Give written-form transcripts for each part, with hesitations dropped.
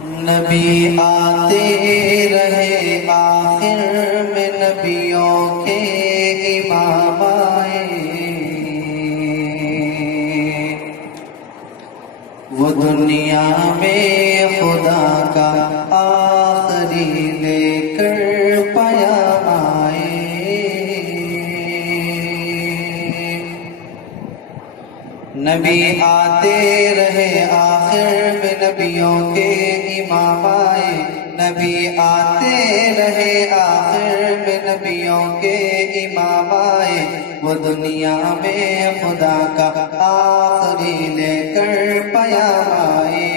نبی آتے رہے آخر میں نبیوں کے امام آئے، وہ دنیا میں خدا کا آخری لے کر پیام آئے۔ نبی آتے رہے آخر میں نبیوں کے امام آئے، نبی آتے رہے آخر میں نبیوں کے امام آئے، وہ دنیا میں خدا کا آخری لے کر پیام آئے۔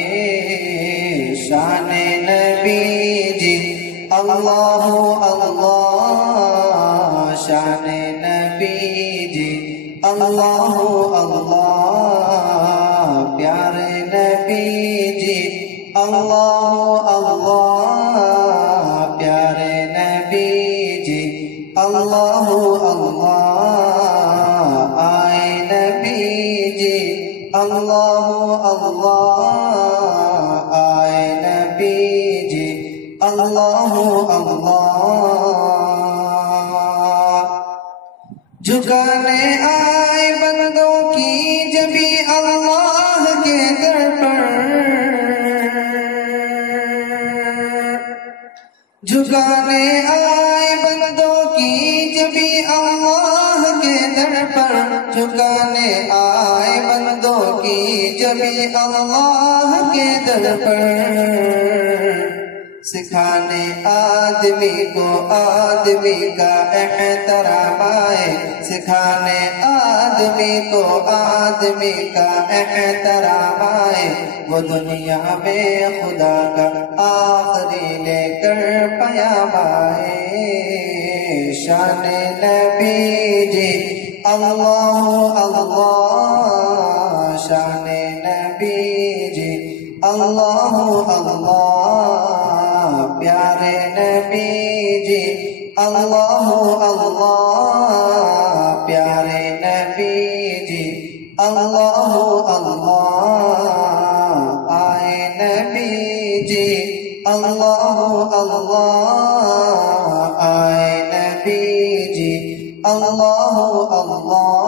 شان نبی جی اللہ اللہ، شان نبی جی اللہ اللہ، پیارے نبی جی اللہ اللہ، پیارے نبی جی اللہ اللہ، آئے نبی جی اللہ اللہ، آئے نبی جی اللہ اللہ۔ جھکانے آئے بندوں کی جبی اللہ کے در پر، جھکانے آئے بندوں کی جبی اللہ کے در پر، جھکانے آئے بندوں کی جبی اللہ کے در پر، سکھانے آدمی کو آدمی کا احترام آئے، سکھانے آدمی کو آدمی کا احترام آئے، وہ دنیا میں خدا کا آخری لے کر پیام آئے۔ شان نبی جی اللہ اللہ، شان نبی جی اللہ اللہ، پیارے نبی جی اللہ اللہ، پیارے نبی جی اللہ اللہ، آئے نبی جی اللہ اللہ، آئے نبی جی اللہ اللہ۔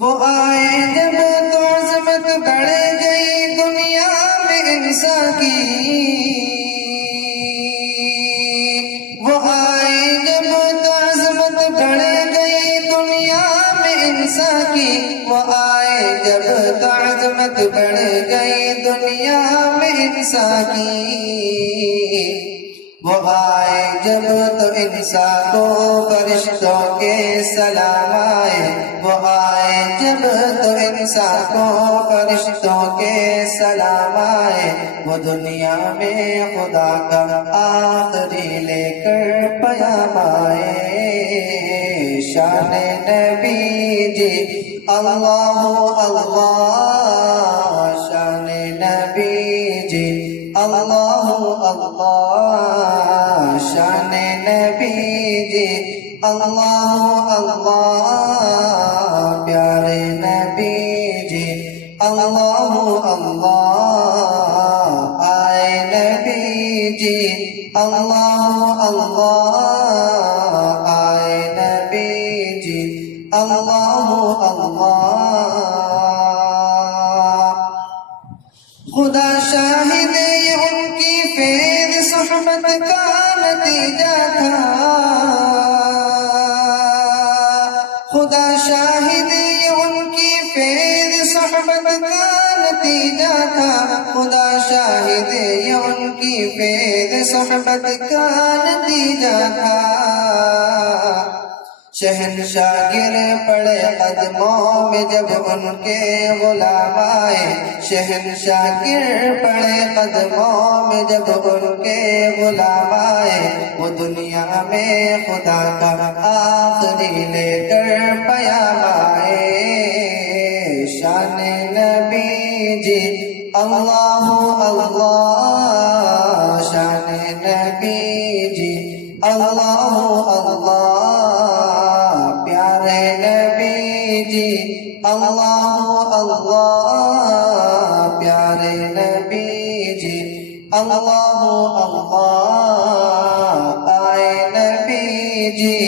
وہ آئے جب تو عظمت بڑھ گئی دنیا میں انسان کی، وہ آئے جب تو عظمت بڑھ گئی دنیا میں انسان کی، وہ آئے جب تو عظمت بڑھ گئی دنیا میں انسان کی، وہ آئے جب تو انسان کو فرشتوں کے سلام آئے، وہ آئے جب تو انسان کو فرشتوں کے سلام آئے، وہ دنیا میں خدا کا آخری لے کر پیام آئے۔ شان نبی جی اللہ اللہ، شان نبی جی اللہ اللہ، شان نبی جی اللہ اللہ، پیارے نبی جی اللہ اللہ، آئے نبی جی اللہ اللہ، آئے نبی جی اللہ اللہ۔ خدا شاہد یہ ان کی فیض صحبت کا نتیجہ تھا، خدا شاہد یہ ان کی فیض صحبت کا نتیجہ تھا، خدا شاہد یہ ان کی فیض صحبت کا نتیجہ تھا۔ شہنشاہ گر پڑے قدموں میں جب ان کے غلام آئے، شہنشاہ گر پڑے قدموں میں جب ان کے غلام آئے، وہ دنیا میں خدا کا آخری لے کر پیام آئے۔ شان نبی جی اللہ اللہ، شان نبی جی اللہ اللہ، پیارے نبی جی اللہ اللہ پیارے نبی جی، اللہ اللہ آئے نبی جی،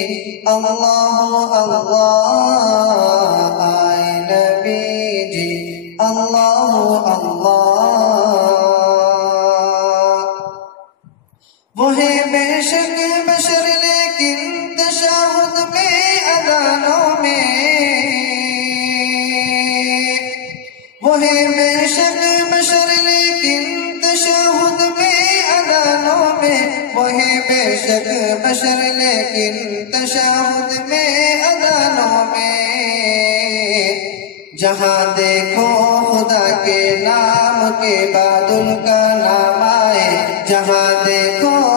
اللہ اللہ آئے نبی جی، اللہ اللہ۔ وہ ہے بے شک بشر لیکن تشہد میں اذانوں میں، وہ ہے بے شک بشر لیکن تشہد میں اذانوں میں، وہ ہے بے شک بشر لیکن تشہد میں اذانوں میں۔ جہاں دیکھو خدا کے نام کے بعد ان کا نام آئے، جہاں دیکھو